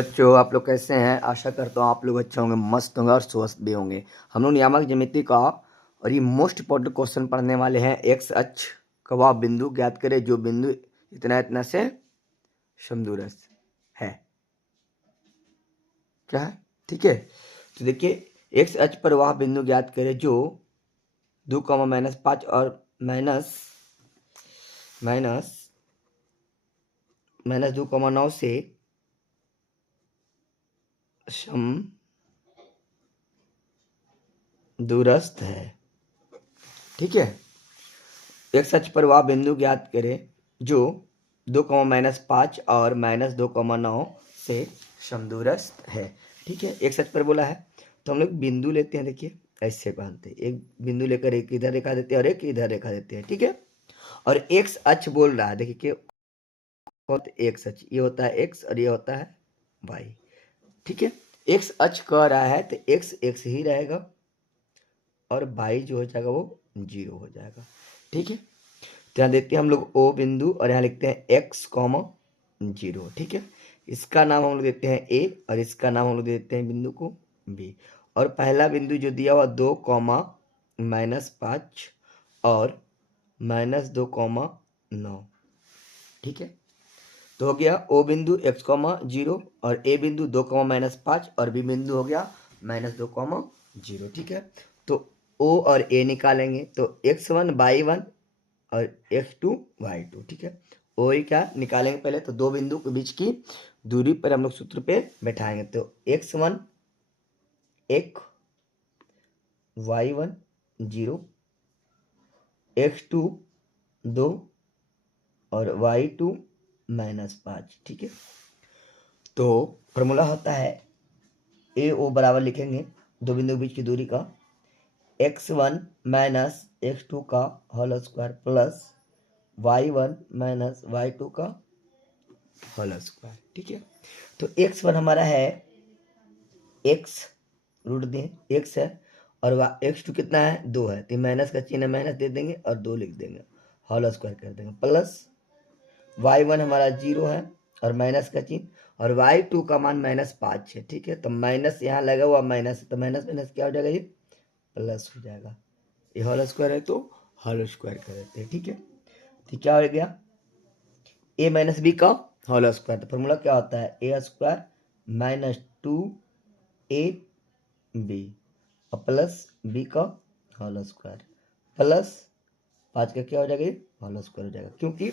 बच्चों, आप लोग कैसे हैं? आशा करता हूँ आप लोग अच्छे होंगे, मस्त होंगे और स्वस्थ भी होंगे। हम लोग नियामक ज्यामिति का और ये मोस्ट इंपॉर्टेंट क्वेश्चन पढ़ने वाले हैं। एक्स अक्ष का वह बिंदु ज्ञात करें जो बिंदु इतना इतना से समदूरस्थ है। क्या है? ठीक है, तो देखिए, एक्स अक्ष पर वह बिंदु ज्ञात करें जो 2, -5 और माइनस 2,9 से समदूरस्थ है। ठीक है, एक्स अक्ष पर वह बिंदु ज्ञात करें जो 2, -5 और -2,9 से समदूरस्थ है। ठीक है, एक्स अक्ष पर बोला है तो हम लोग बिंदु लेते हैं। देखिए, ऐसे बांधते हैं, एक बिंदु लेकर एक इधर रेखा देते हैं और एक इधर रेखा देते हैं। ठीक है, और एक्स अक्ष बोल रहा है, देखिए कि एक्स अक्ष ये होता है एक्स और ये होता है वाई। ठीक है, एक्स अक्ष कह रहा है तो एक्स एक्स ही रहेगा और वाई जो हो जाएगा वो 0 हो जाएगा। ठीक है, तो यहाँ देते हैं हम लोग ओ बिंदु और यहाँ लिखते हैं x, 0। ठीक है, इसका नाम हम लोग देते हैं ए और इसका नाम हम लोग देते हैं बिंदु को बी। और पहला बिंदु जो दिया हुआ 2, -5 और -2,9। ठीक है, तो हो गया ओ बिंदु x, 0 और ए बिंदु 2, -5 और बी बिंदु हो गया -2,0। ठीक है, तो ओ और ए निकालेंगे तो x1 y1 और x2 y2। ठीक है, ओ ई क्या निकालेंगे पहले, तो दो बिंदु के बीच की दूरी पर हम लोग सूत्र पे बैठाएंगे। तो x1 1, y1 0, x2 2 और y2 -5। ठीक है, तो फॉर्मूला होता है ए ओ बराबर लिखेंगे दो बिंदु के बीच की दूरी का x1 - x2 का whole square plus y1 - y2 का होल स्क्वायर। ठीक है, तो x1 हमारा है x रूट दें x है और x2 कितना है 2 है, तो माइनस का चिन्ह माइनस दे देंगे और 2 लिख देंगे, होल स्क्वायर कर देंगे प्लस y1 हमारा 0 है और माइनस का चिन्ह और y2 का मान -5 है। ठीक है, तो माइनस यहाँ लगा हुआ माइनस, तो माइनस माइनस क्या हो जाएगा, ये प्लस हो जाएगा। ये होल स्क्वायर है तो होल स्क्वायर कर देते हैं। ठीक है, तो क्या हो गया a - b का होल स्क्वायर। तो फॉर्मूला क्या होता है a स्क्वायर -2ab और प्लस b का होल स्क्वायर प्लस 5 का क्या हो जाएगा, ये होल स्क्वायर हो जाएगा, क्योंकि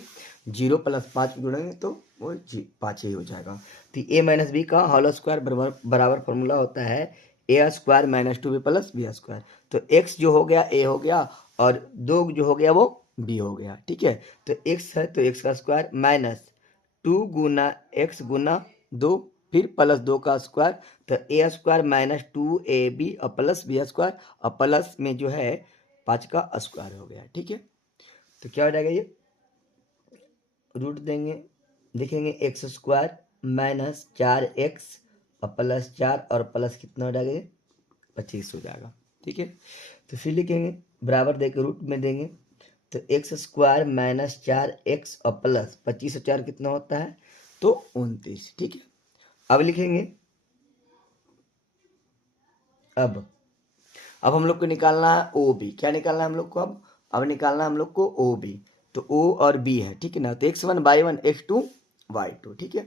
0 + 5 जोड़ेंगे तो वो 5 ही हो जाएगा। तो a - b का होल स्क्वायर बराबर फॉर्मूला होता है a square -2b + b square. तो x जो हो गया a हो गया और 2 जो हो गया वो b हो गया। ठीक है, तो x है तो x का स्क्वायर -2 गुना x गुना 2 फिर +2 का स्क्वायर, तो a स्क्वायर -2ab और प्लस b स्क्वायर और प्लस में जो है 5 का स्क्वायर हो गया। ठीक है, तो क्या हो जाएगा, ये रूट देंगे, देखेंगे x स्क्वायर -4x और +4 और प्लस कितना हो जाएगा, ये 25 हो जाएगा। ठीक है, तो फिर लिखेंगे बराबर देके रूट में देंगे, तो x स्क्वायर -4x और प्लस 25 और 4 कितना होता है, तो 29। ठीक है, अब लिखेंगे अब हम लोग को निकालना है ओ बी। क्या निकालना है हम लोग को, अब निकालना है हम लोग को ओ बी। तो ओ और बी है, ठीक है ना, तो x1 y1 x2 y2। ठीक है,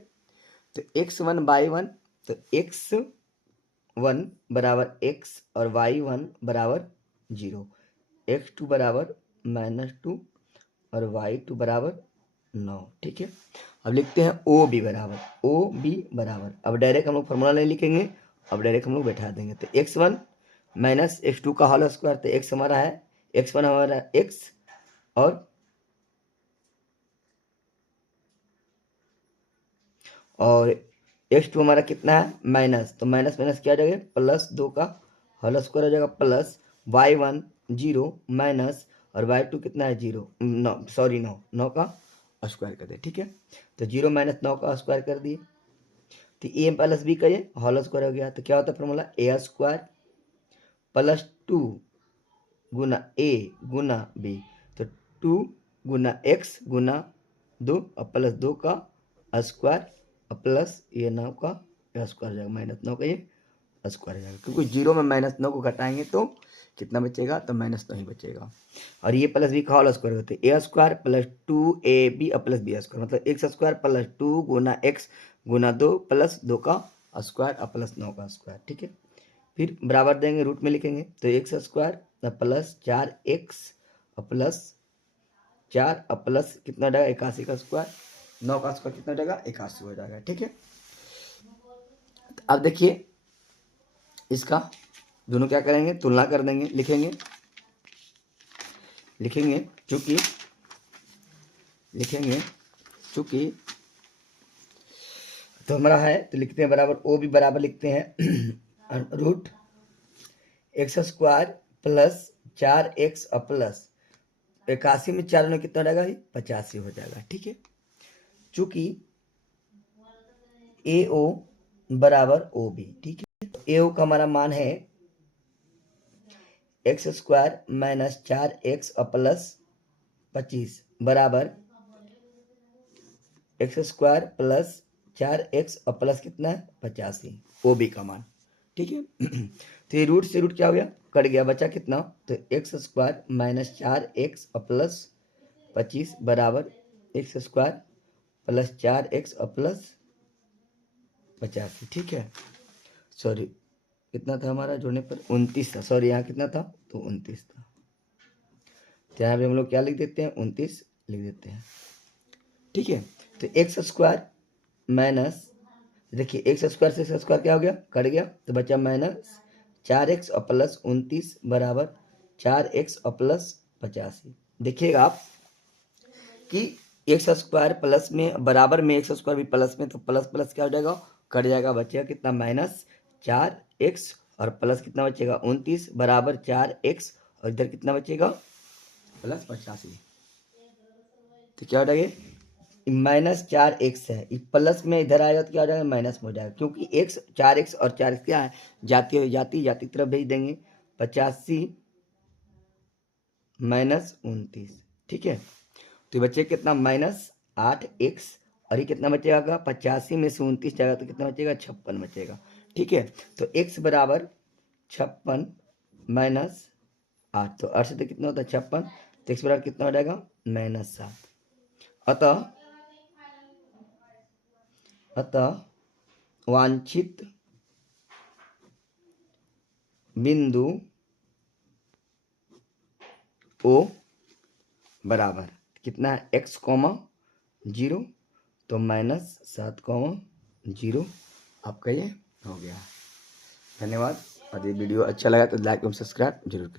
तो x1 y1 तो x1 बराबर x और y1 बराबर 0, x2 बराबर -2 और y2 बराबर 9। ठीक है, अब लिखते हैं ओ बी बराबर अब डायरेक्ट हम लोग फॉर्मूला नहीं लिखेंगे, अब डायरेक्ट हम लोग बैठा देंगे। तो x1 - x2 का होल स्क्वायर, तो x हमारा है x1 हमारा x और x2 हमारा कितना है माइनस, तो माइनस माइनस क्या हो जाएगा +2 का होल स्क्वायर हो जाएगा प्लस y1 0 माइनस और y2 कितना है 0 9 का स्क्वायर कर दे। ठीक है, तो 0 - 9 का स्क्वायर कर दिए, तो a + b का ये होल स्क्वायर हो गया। तो क्या होता है formula a square +2 Guna a Guna b, तो 2 गुना x गुना 2 और +2 का स्क्वायर और प्लस ये 9 का ए स्क्वायर हो जाएगा, -9 का ये स्क्वायर हो जाएगा, क्योंकि 0 में -9 को घटाएंगे तो कितना बचेगा, तो -9 ही बचेगा। और ये प्लस बी का होल स्क्वायर होते हैं A square plus 2ab plus B square, मतलब एक्स स्क्वायर प्लस 2 गुना एक्स गुना 2 प्लस 2 का स्क्वायर और प्लस 9 का स्क्वायर। ठीक है, फिर बराबर देंगे, रूट में लिखेंगे, तो x square plus 4x plus 4 plus कितना हो जाएगा 81 का स्क्वायर, 9 का स्क्वायर कितना हो जाएगा 81 हो जाएगा। ठीक है, अब देखिए इसका दोनों क्या करेंगे, तुलना कर देंगे, लिखेंगे चूंकि तो हमारा है, तो लिखते हैं बराबर, ओ भी बराबर लिखते हैं root x square plus 4x plus 81 में 4 में कितना हो जाएगा, 85 हो जाएगा। ठीक है, चूंकि ए ओ बराबर ओ बी। ठीक है, ए ओ का हमारा मान है x square minus 4x plus 25 बराबर x square plus 4x plus कितना है 85, ओ बी का मान। ठीक है, तो ये रूट से रूट क्या हो गया, कट गया, बचा कितना, तो x square minus 4x plus 25 बराबर x square plus 4x plus 85। ठीक है, सॉरी कितना था हमारा जोड़ने पर 29 था, सॉरी यहाँ कितना था, तो 29 था, तो यहाँ पे हम लोग क्या लिख देते हैं, 29 लिख देते हैं। ठीक है, तो एक्स स्क्वायर माइनस, देखिए एक्स स्क्वायर से एक्स स्क्वायर क्या हो गया, कट गया, तो बचा माइनस 4x और प्लस 29 बराबर 4x और प्लस 85। देखिएगा आप कि एक्स स्क्वायर प्लस में बराबर में एक्स स्क्वायर भी प्लस में, तो प्लस प्लस क्या हो जाएगा, कट जाएगा, बचेगा कितना, -4x और प्लस कितना बचेगा 29 बराबर 4x और इधर कितना बचेगा प्लस 85। तो क्या हो जाएगा, -4x है, प्लस में इधर आएगा तो क्या हो जाएगा, माइनस में हो जाएगा, क्योंकि x 4x और 4x क्या है, जाती की तरफ भेज देंगे, 85 माइनस 29। ठीक है, तो बच्चे कितना, -8x और ये कितना बचेगा, 85 में से 29 जाएगा तो कितना बचेगा, 56 बचेगा। ठीक है, तो x बराबर 56 माइनस 8, तो 8 से तो कितना होता है 56, तो x बराबर कितना हो जाएगा, -7। अतः वांछित बिंदु ओ बराबर कितना है, x, 0, तो -7, 0 आपका ये हो गया। धन्यवाद, और ये वीडियो अच्छा लगा तो लाइक और सब्सक्राइब जरूर करें।